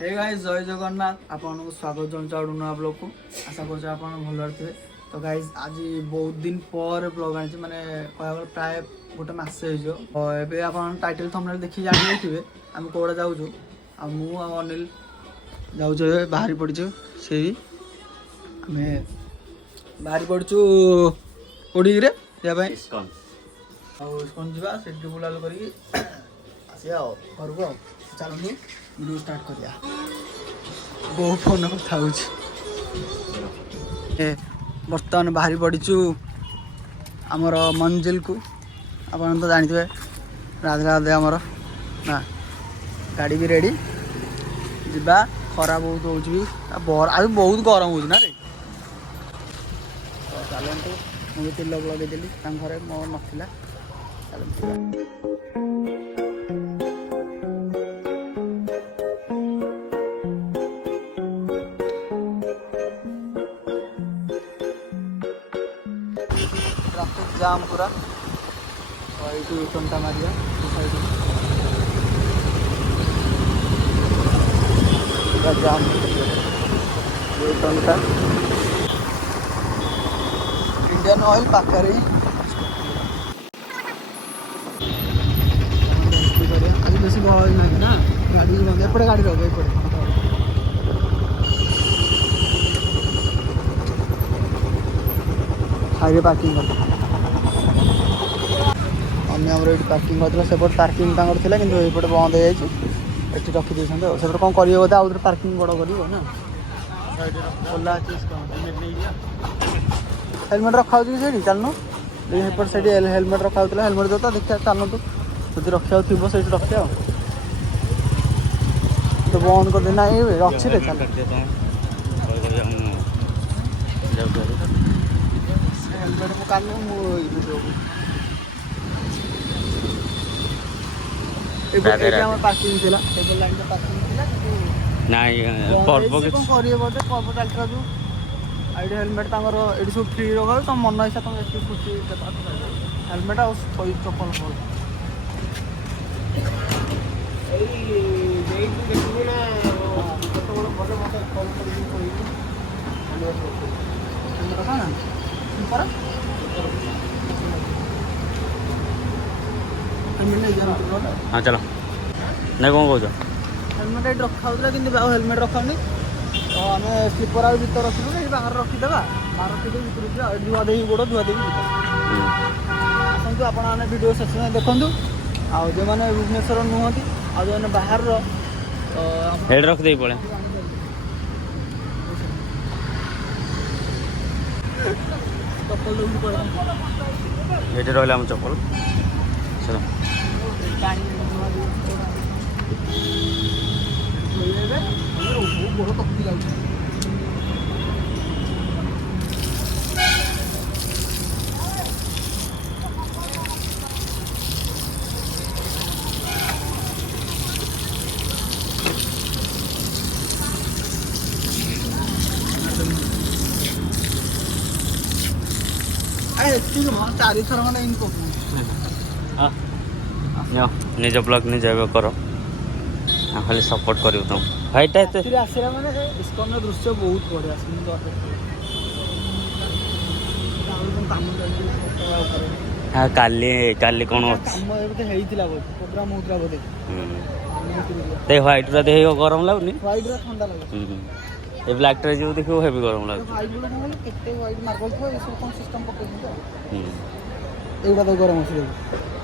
Hey guys जय जगन्नाथ आपन को स्वागत जनाऊँ नुआ ब्लॉग को आशा कर भल थे। तो गाइस आज बहुत दिन पर ब्लॉग आनी माने कह प्राय गोटे मस होबे आप टाइटल थंबनेल देखि जानि थे आम कोड़ा जाऊँ मु अनिल जाऊँ बाहरी पड़चु से आम बाहरी पड़चु कोड़ी रे इस्कन जा से बुलाल कर आसिया घर को चलनी वीडियो स्टार्ट करिया। बहुत फोन कथा बर्तमान बाहरी पड़चु आमर मंजिल को आप तो जानते राधे राधे आमर ना गाड़ी भी रेडी जा खरा बहुत हो आज बहुत गरम हो रे तो चलतु मुझे तिलक लगेदेली घरे मोर नाला चलते ट्रैफिक जाम पूरा ये टंटा मारिया पूरा जाम ये टंटा इंडियन ऑयल पाखरे आज बेसी गहल ना ना गाड़ी एपटे गाड़ी रह एपटे हाईवे पार्किंग कर आमर ये पार्किंग करते सेपट पार्किंग था कि ये बंद हो जाए रखी से कौन करेंगे बोधे आउ पार्किंग बड़ कर ना खोला हेलमेट रखा से चलनु एपट से हेलमेट रखा हेलमेट देता देखिए चलतु जो रखा थी से रखिया तो बंद कर देना ये अच्छे रे चल हेलमेट को कान पार्किंग थिला लाइन पार्किंग थिला नहीं पर्व के कोन करिए बोते पर्व डाक्टर जो आइड हेलमेट तांगर एडी सब फ्री रखा तो मन इच्छा तुम एटी खुशी हेलमेट आ चप्पल फल हाँ चलो नहीं कौन कौच हेलमेट ये रखा कि हेलमेट रखानी तो आम स्लीपर आ भर रखी ना बाहर रखीदे बाहर रखीदे भर धुआ दे गोड़ धुआ दे आसतु आपने वीडियो सेक्शन देखूँ आउ जो मैंने भुवनेश्वर नुहति आ जो बाहर हेड रख दे पड़े चप्पल ये रहा हम चप्पल चलो गोड़ कपी जाऊँ चार थर मैंने इनको निज ब्लॉग निज कर खाली सपोर्ट कर तुम भाईटा आसला मैंने इस्कन दृश्य बहुत बढ़िया सुंदर हाँ काली काली कौन प्रोग्राम होता बोधे ते व्हाइट रा देखो गरम लगुनि व्हाइट रा ठंडा लगे ये ब्लैक टा जो देखो हेवी गरम लगे व्हाइट गुला नहीं केते व्हाइट मार्बल थो ये सब कौन सिस्टम पके दियो एटा तो गरम होसी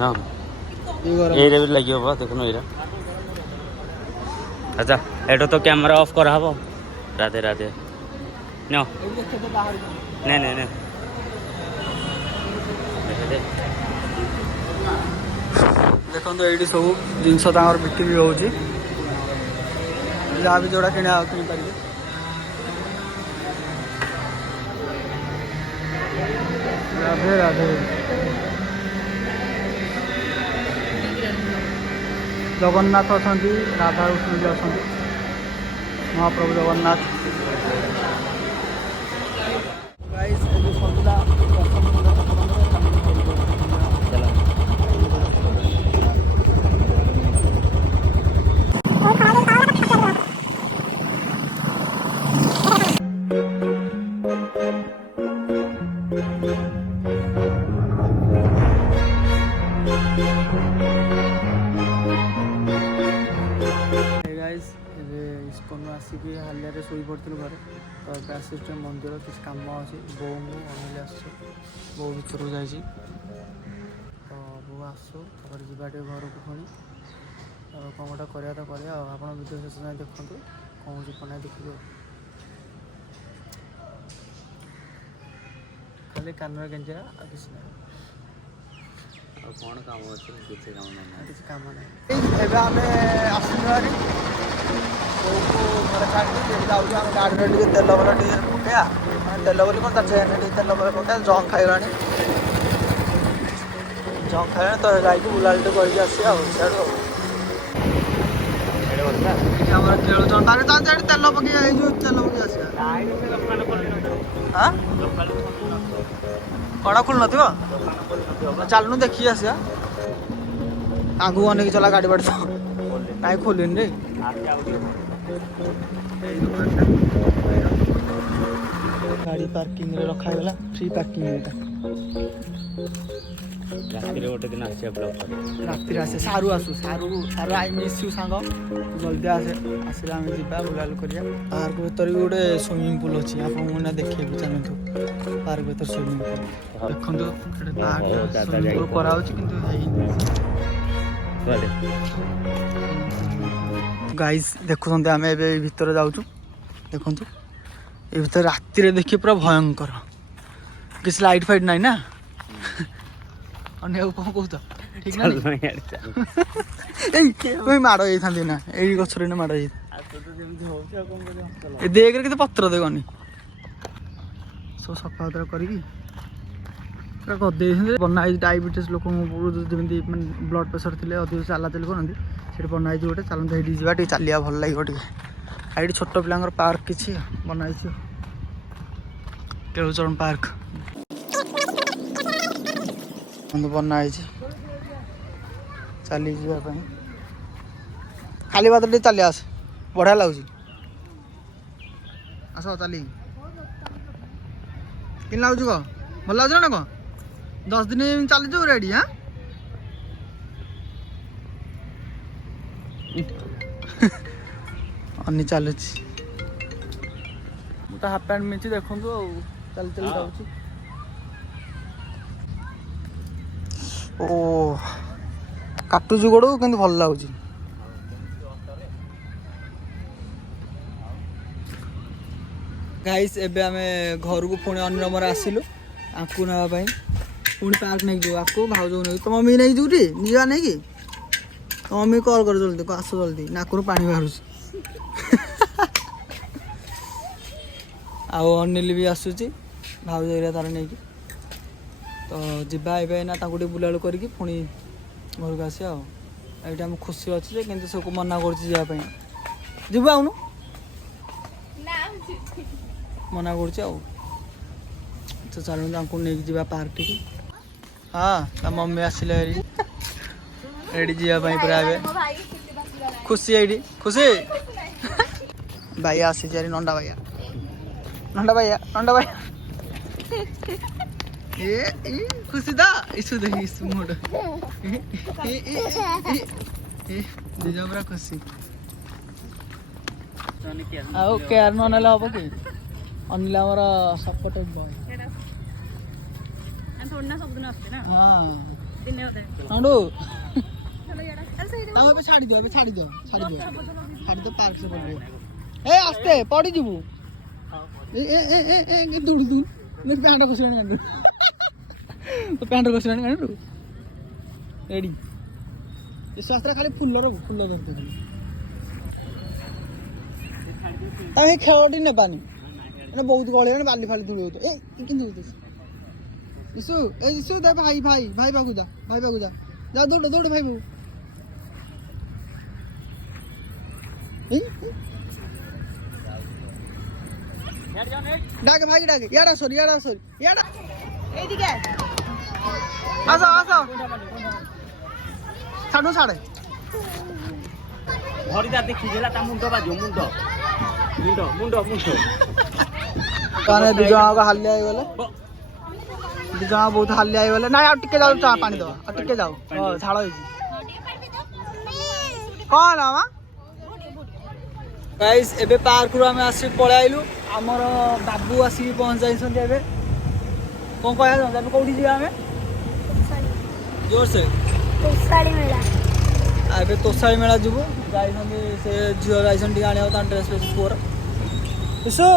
हां ये गरम ए रे भी लगियो बा देखनो एरा अच्छा एटो तो कैमरा ऑफ कर हबो राधे राधे नो नहीं नहीं नहीं देखो ये सब जिनस बिक्री हो जहाँ भी जोड़ा किना कि पारे राधे राधे जगन्नाथ अच्छा राधा कृष्ण भी अच्छा महाप्रभु जगन्नाथ गाइस ଏବେ ଇସ୍କନରୁ ଆସିକି ହାଲିଆରେ ଶୋଇପଡ଼ିଥିଲୁ ଘରେ ତ ଏବେ ଆସିଛୁ ମନ୍ଦିର କିଛି କାମ ଅଛି ବୋଉ ମୁଁ ଅନିଲ ଆସୁଛୁ ବୋଉ ଭିତରକୁ ଯାଇଛି ତ ବୋଉ ଆସୁ ତାପରେ ଯିବା ଟିକେ ଘରକୁ ପୁଣି ଆଉ କ'ଣ ଗୋଟେ କରିବା ତ କରିବା ଆଉ ଆପଣ ଭିଡ଼ିଓ ଶେଷ ଯାଏଁ ଦେଖନ୍ତୁ କ'ଣ ହେଉଛି କ'ଣ ନାହିଁ ଦେଖିବେ ଖାଲି କାନରେ ଗେଞ୍ଜିବା ଆଉ କିଛି ନାହିଁ ଆଉ କ'ଣ କାମ ଅଛି କିଛି କାମ ନାହିଁ କିଛି କାମ ନାହିଁ ଏବେ ଆମେ ଆସିଲୁ ଭାରି ବୋଉକୁ ଘରେ ଛାଡ଼ିକି ଏବେ ଯାଉଛୁ ଆମେ ଗାଡ଼ିରେ ଟିକେ ତେଲ ଭଲ ଟିକେ ପକାଇବା ମାନେ ତେଲ ବୋଲି କ'ଣ ତା ଚେନ୍ରେ ଟିକେ ତେଲ ଭଲ ପକାଇବା ଜଙ୍କ୍ ଖାଇଗଲାଣି ଜଙ୍କ୍ ଖାଇଲାଣି ତ ଯାଇକି ବୁଲାବୁଲି ଟିକେ କରିକି ଆସିବା ଆଉ ସିଆଡ଼ୁ ଏଠି ଆମର ଖେଳୁଛନ୍ତି ତାହେଲେ ତାହେଲେ ସେଠି ତେଲ ପକେଇ ହେଇଯିବ ତେଲ ପକେଇ ଆସିବା କ'ଣ ଖୋଲୁନଥିବ ଚାଲୁନୁ ଦେଖିକି ଆସିବା ଆଗକୁ ଅନେଇକି ଚଲା ଗାଡ଼ି ବାଡ଼ି କାହିଁ ଖୋଲିନି ରେ ଗାଡ଼ି ପାର୍କିଂରେ ରଖା ହେଇଗଲା ଫ୍ରି ପାର୍କିଂ ଏଇଟା ରାତିରେ ଗୋଟେ ଦିନ ଆସିବା ବ୍ଲକ୍ ରାତିରେ ଆସେ ସାରୁ ସାରୁ ଆଇ ମିସ୍ ୟୁ ସାଙ୍ଗ ଜଲ୍ଦି ଆସିଲେ ଆମେ ଯିବା ବୁଲାବୁଲି କରିବା ପାର୍କ ଭିତରେ ବି ଗୋଟେ ସୁଇମିଂ ପୁଲ୍ ଅଛି ଆପଣଙ୍କୁ ମୁଁ ନା ଦେଖେଇବି ଚାଲନ୍ତୁ ପାର୍କ ଭିତରେ ସୁଇମିଂ ପୁଲ୍ ଦେଖନ୍ତୁ ସୁଇମିଂ ପୁଲ୍ କରାହେଉଛି କିନ୍ତୁ ହେଇନି ଗାଇସ୍ ଦେଖୁଛନ୍ତି ଆମେ ଏବେ ଏଇ ଭିତରେ ଯାଉଛୁ ଦେଖନ୍ତୁ ଏ ଭିତରେ ରାତିରେ ଦେଖି ପୁରା ଭୟଙ୍କର କିଛି ଲାଇଟ୍ ଫାଇଟ୍ ନାହିଁ ନା ଅନ୍ୟ କ'ଣ କହୁଛ ଠିକ ନା ଏଇ ମାଡ଼ ହେଇଥାନ୍ତି ନା ଏଇ ଗଛରେ ମାଡ଼ ହେଇଥାନ୍ତି ଏ ଦେଖରେ କେତେ ପତ୍ର ଦେବନି ସବୁ ସଫା ସୁତରା କରିକି ପୁରା କରିଦେଇଛନ୍ତି ବନା ହେଇଛି ଡାଇବେଟିସ୍ ଲୋକଙ୍କୁ ଯେମିତି ମାନେ ବ୍ଲଡ଼ ପ୍ରେସର ଥିଲେ ଅଧିକ ଚାଲାଚାଲି କରନ୍ତି ସେଠି ବନା ହେଇଛି ଗୋଟେ ଚାଲନ୍ତୁ ସେଇଠି ଯିବା ଟିକେ ଚାଲିବା ଭଲ ଲାଗିବ ଟିକେ ଆଉ ଏଠି ଛୋଟ ପିଲାଙ୍କର ପାର୍କ କିଛି ବନା ହେଇଛି କେଳୁଚରଣ ପାର୍କ ବନା ହେଇଛି ଚାଲି ଯିବା ପାଇଁ ଖାଲି ବାଟ ଟିକେ ଚାଲି ଆସ ବଢ଼ିଆ ଲାଗୁଛି ଆସ ଚାଲି କେମିତି ଲାଗୁଛି କହ ଭଲ ଲାଗୁଛି ନା କହ 10 ଦିନ ଚାଲିଛୁ ରେଡ଼ି ହଁ ଅନି ଚାଲୁଛି ମୁଁ ତ ହାଫ୍ ପ୍ୟାଣ୍ଟ ମିଞ୍ଚି ଦେଖନ୍ତୁ ଆଉ ଚାଲି ଚାଲି ଯାଉଛି ଓ କାଟୁଛୁ ଗୋଡ଼ କିନ୍ତୁ ଭଲ ଲାଗୁଛି ଗାଇସ୍ ଏବେ ଆମେ ଘରକୁ ପୁଣି ଅନ୍ୟମରେ ଆସିଲୁ ଆକୁ ନେବା ପାଇଁ ପୁଣି ପାର୍କ ନେଇକି ଯିବୁ ଆକୁ ଭାଉଜକୁ ନେଇକି ତ ମମି ନେଇକି ଯିବୁ ଟି ଯିବା ନେଇକି ତ ମମି କଲ୍ କର ଜଲ୍ଦି ଆସ ଜଲ୍ଦି ନାକରୁ ପାଣି ବାହାରୁଛି ଆଉ ଅନିଲ ବି ଆସୁଛି ଭାଉଜ ଏରିଆ ତାର ନେଇକି ତ ଯିବା ଏବେ ନା ତାଙ୍କୁ ଟିକେ ବୁଲାବୁଲି କରିକି ପୁଣି ଘରକୁ ଆସିବା ଆଉ ଏଇଠି ଆମେ ଖୁସି ଅଛି ଯେ କିନ୍ତୁ ସବୁ ମନା କରୁଛି ଯିବା ପାଇଁ ଯିବୁ ଆଉନୁ ମନା କରୁଛି ଆଉ ତ ଚାଲନ୍ତୁ ତାଙ୍କୁ ନେଇକି ଯିବା ପାର୍କ ଟିକେ ହଁ ତା ମମି ଆସିଲେ ଏଇଠି ଯିବା ପାଇଁ ପୁରା ଏବେ ଖୁସି ଏଇଠି ଖୁସି ଭାଇ ଆସିଛି ଆରି ନଣ୍ଡା ଭାଇଆ ଏ ଖୁସି ଦା ଇସୁ ଦେଖି ଇସୁ ମୋଡ଼ ଦିଜା ପୁରା ଖୁସି ଆଉ କେୟାର ନ ନେଲେ ହବ କି ଅନିଲ ଆମର ସପୋର୍ଟ ବୟ ହଁ ନଣ୍ଡୁ ତାଙ୍କୁ ଏବେ ଛାଡ଼ିଦିଅ ପାର୍କ ସେ ପଡ଼ିବ ଏ ଆସ୍ତେ ପଡ଼ିଯିବୁ ଦୌଡ଼ି ଦୁ ପ୍ୟାଣ୍ଟ ଖସିଲାଣି କାଣ୍ଡୁ ରେଡ଼ି ଏ ଶାସ୍ତ୍ର ଖାଲି ଫୁଲ ଧରିତେ ଖାଲି ତା ଖେଳଟି ନେବାନି ମାନେ ବହୁତ ଗଳି ବାଲି ଫାଲି ଧୂଳି ହଉଥିବ ଏ କିନ୍ତୁ ଇସୁ ଦେ ଭାଇ ପାଖକୁ ଯା ଯା ଦୌଡ଼ ଭାଇ ବାବୁ ডাকে ভাই ডাকে ইয়াড়া সরি ইয়াড়া এইদিকে আসো ছাড়ে ঘরিদা ଦେଖିଦେଲା ତା ମୁଣ୍ଡ ବାଜିବ ମୁଣ୍ଡ ତାନେ ଦୁଇ ଜଣଙ୍କ ହାଲିଆ ହେଇଗଲେ ଦୁଇ ଜଣ ବହୁତ ହାଲିଆ ହେଇଗଲେ ନାଇଁ ଆଉ ଟିକେ ଯାଉ ପାଣି ଦବା ଆଉ ଟିକେ ଯାଉ ଝାଳ ହେଇଛି କ'ଣ ହେଲା ମା गाइस एबे पार्क रु आमे आसी पळे आइलु हमर बाबू आसी पहुंच जाइछन एबे कोन कहया जा एबे कोठी जिया आमे जोर से तोसाड़ी मेला एबे तोसाई मेला जुबु जाइछन से जियो जाइछन टी आने ता ड्रेस पे पुअर इसो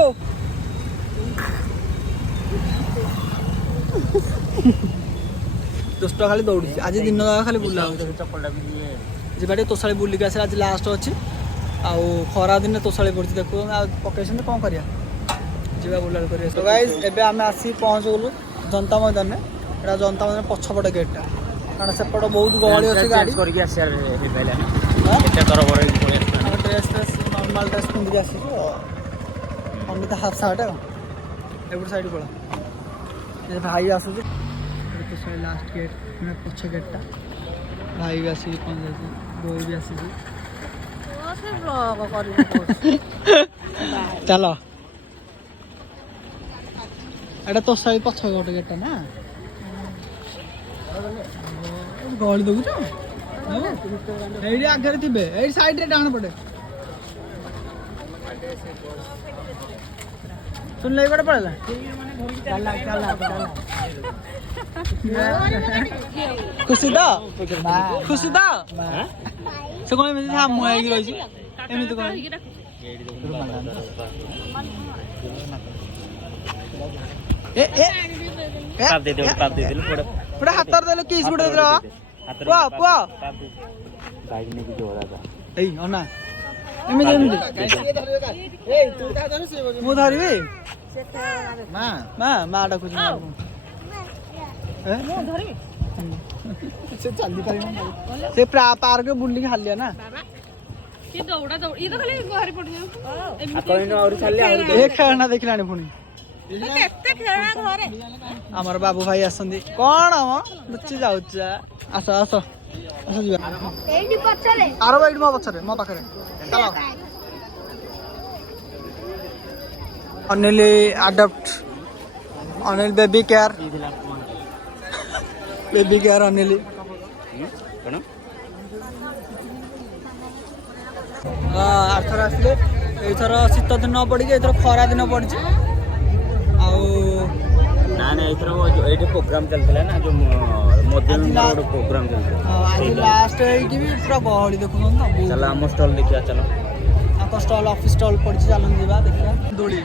दोस्त खाली दौड़ी आज दिन जाक खाली बुला जे बाटे तोसाई बुली के आज लास्ट अछि आउ खरा दिन तोसाई पड़छ देखो पकेसन कोन करिया जीवा बुलाल करिया तो गाइस एबे आमे आसी पहुंच गलु जनता मैदान में एटा जनता मैदान पछपट गेटटा कारण सेपट बहुत गहली अछि गाड़ी करके आसियार हे पहले एटा कर बरे पळे ड्रेस नॉर्मल ड्रेस पिंदी आसी तो अमिता हाफ शर्ट एबुट साइड पड़ा ये भाई आसु तो सही लास्ट गेट में पछ गेटटा भाई भी आसी पहुंच जाई बो भी आसी से ब्लॉग करी चलो एटा तो सही पछ गोटे गेटटा ना गहली देखु छ एडी आगे थिबे एडी साइड रे डाण पड़े सुन ले बड़े पड़ला चल खुशी दा से कोन में हम मुआई रही छी एमी तो कोन ए ए ताप दे पड़े पुरा हातर देले किस गुडे दरा पुआ पुआ गाड़ी ने भी जोड़ा था ए ओना एमी ए तू ता धर से मु धरबी माँ डाकुछ से चली पारि से पार्क बुल्ली हालिया ना ये दौड़ा दौड़ ये तो खाली बाहर पड़ जाऊ आकइनो और छाले और एक खेलना देखलानी पुनी केते खेलना घरे हमर बाबू भाई आसंदी कोन हम लुचि जाउचा आसो आसो आसो जीवा एडी पछरे आरो बाइड मो पछरे मो पाखरे चलो Anil adopt Anil baby care Anil कोन आर्थर आसले एथर शीत दिन पड़ी एथर खरा दिन पड़ी आउ ना ना इधर वो जो एडी प्रोग्राम चलतला ना जो मध्यम रोड प्रोग्राम चलतला आज लास्ट है कि भी पूरा गहली देखुन ना चल हम स्टॉल देखिया चलो आपका स्टॉल ऑफिस स्टॉल पड़ी चलन जीवा देखिया दोली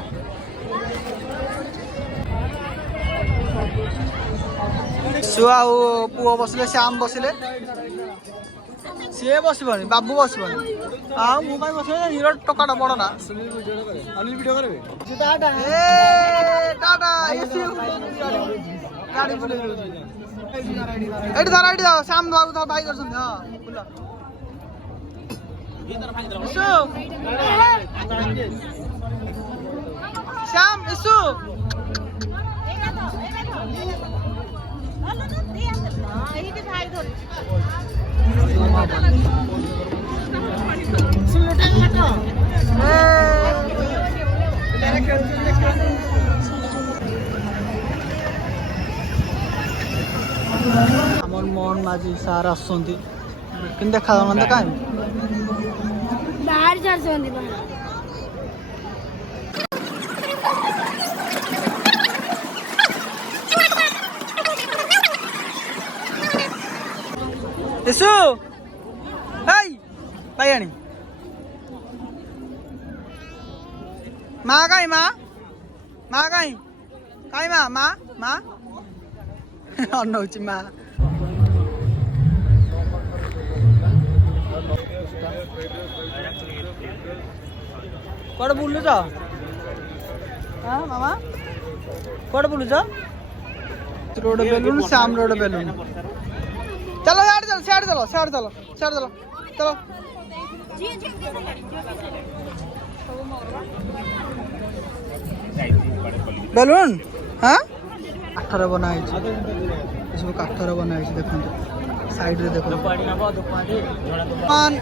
सुआ पुओ बसले श्याम बसले सी बसबनी बाबू बसबनी हाँ मु बस हीरो टकाटा बड़ ना अनिल वीडियो करे टाटा ए टाटा गाड़ी बुले एडी धर एडी धर श्याम बाबू था भाई करछन हां बुला श्याम इसु আমার মোহন মাঝি স্যার আসছেন কিন্তু দেখা যাবে না কাই बाहर जा सकते बाहर Isu, hey, bayani. Ma kai ma, kai ma. Oh no, cima. Kau ada bulu tak? Hah, mama? Kau ada bulu tak? Road balloon, Sam road balloon. चलो यार चलो चलो बेलून हाँ काठर बना सब काठर बना देखो साइड रे देखो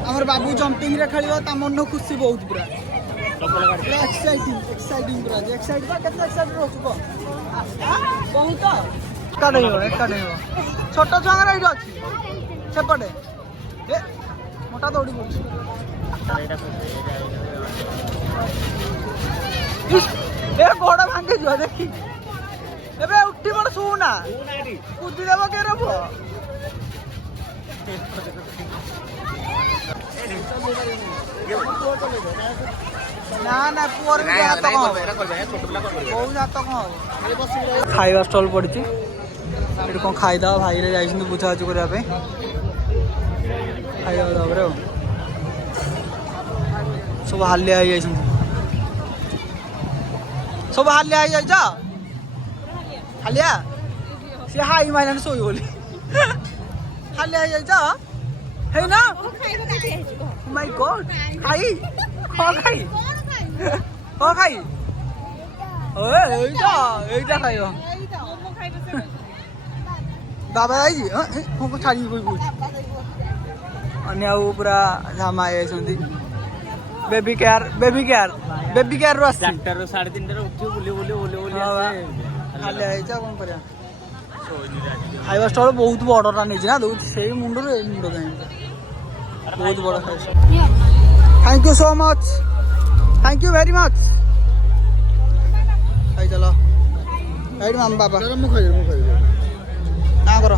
हमर बाबू जंपिंग रे खेलियो ता मन खुशी बहुत पूरा एक्साइटिंग पूरा एक्साइट बा केतना एक्साइट रहछो बहुत काढे छोट छुआ एठी अछि सेपटे ए मोटा दौड़ी पड़छ ଏ ଗୋଡ଼ ଭାଙ୍ଗି ଯିବ ଦେଖି ଏବେ ଉଠି ପଡ଼ ଶୁନା କୁଦି ଦେବ କେ ରେ ପୁଅ ନା ନା ପୁଅର ବି ହାତ କଣ ହବ କୋଉ ହାତ କଣ ହବ ଖାଇବା ଷ୍ଟଲ୍ ପଡ଼ିଛି ଏଠି କଣ ଖାଇଦେବା ଭାଇରେ ଯାଇଛନ୍ତି ବୁଝାବୁଝି କରିବା ପାଇଁ ଖାଇବା ତାପରେ ଆଉ ସବୁ ହାଲିଆ ହେଇଯାଇଛନ୍ତି ସବୁ ହାଲିଆ ହେଇଯାଇଛ ହାଲିଆ ସିଏ ହାଇ ମାଇଲାଣି ଶୋଇ ବୋଲି ହାଲିଆ ହେଇଯାଇଛ ହେଇନା ମାଇ ଗଡ୍ ଖାଇ କଣ ଖାଇ କଣ ଖାଇ ଏଇଟା ଖାଇବ ବାବା ଯାଇଛି ଛାଡ଼ିକି କହିବୁ ଅନ୍ୟ ଆଉ ପୁରା ଝାମା ହେଇଯାଇଛନ୍ତି ବେବି କେୟାର ରୁ ଆସିଛି 4ଟାରୁ 3:30ରେ ଉଠି ବୁଲି ହାଲିଆ ହେଇଛି ଆଉ କଣ କରିବା ଖାଇବା ଷ୍ଟଲ୍ ବହୁତ ବଡ଼ଟା ନେଇଛି ନା ଦଉଛି ସେଇ ମୁଣ୍ଡରୁ ଏଇ ମୁଣ୍ଡ ଯାଏଁ ବହୁତ ବଡ଼ ଖାଇବା stall thank you so much thank you very much ଖାଇ ଚାଲ ଏଇଠି ମାମା ବାବା ମୁଁ ଖାଇବି ନା କର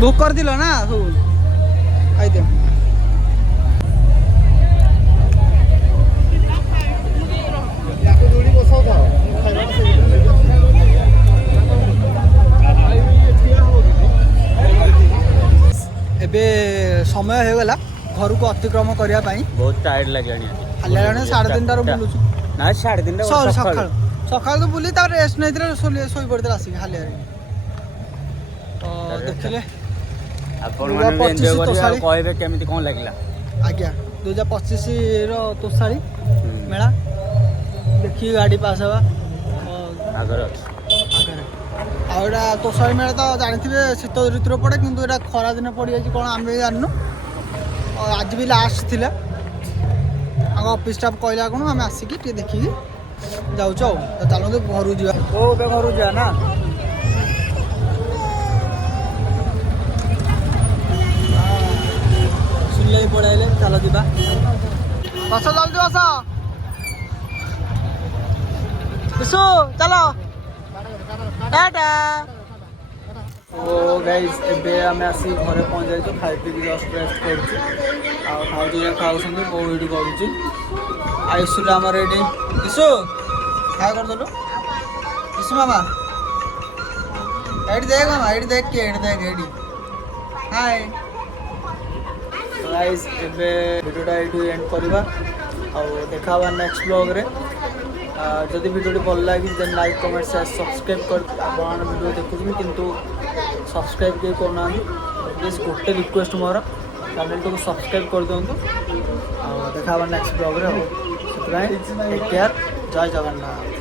बुक कर दिल ना सब खाई एबे समय हो गला घर को अतिक्रम करने बहुत टायर्ड लगे हालिया 3:30 बुलुचु ना 3:30 सकाळ सकाळ तो बुली तार रेस्ट नहीं सोई पड़ते आसिक हालिया तो देखिले आपण माने एन्जॉय करिया कहबे केमिति कोन लागला आज्ञा 2025 रो तोसाली मेला देखी गाड़ी पास हवा आगर आउडा तोसाली मेला तो जानिथिबे शीत ऋतु पड़े किंतु एटा खरा दिन पड़ी जाय कोन आमे जाननु आज भी लास्ट थिला आग ऑफिस स्टाफ कहला कोन आमे आसिकी टे देखि जाउ छौ तो चलो तो घर जिया ओ बे घर जिया ना पड़ाइले चलो जीवा बस जल्दी बस विशु चलो टाटा ओ गाइस एबे आमे आसी घरे पहुंच जाइतो खाइ पी जस्ट रेस्ट करछु आ खाउ जे खाउसंदी बो एडी करूची आइसुला हमर एडी विशु काय कर दलो विशु मामा एडी देख मामा एडी देख के एडी देख एडी हाय गाइस एबे वीडियोटा एटू एंड करबा आ देखा नेक्स्ट ब्लॉग रे जदि वीडियो भल लगी then like comment share subscribe कर आपण वीडियो देखुछी किंतु सब्सक्राइब के करना प्लीज गोटे रिक्वेस्ट मोर चैनल को सब्सक्राइब कर दियंतु आ देखा नेक्स्ट ब्लॉग रे टेक केयर जय जगन्नाथ।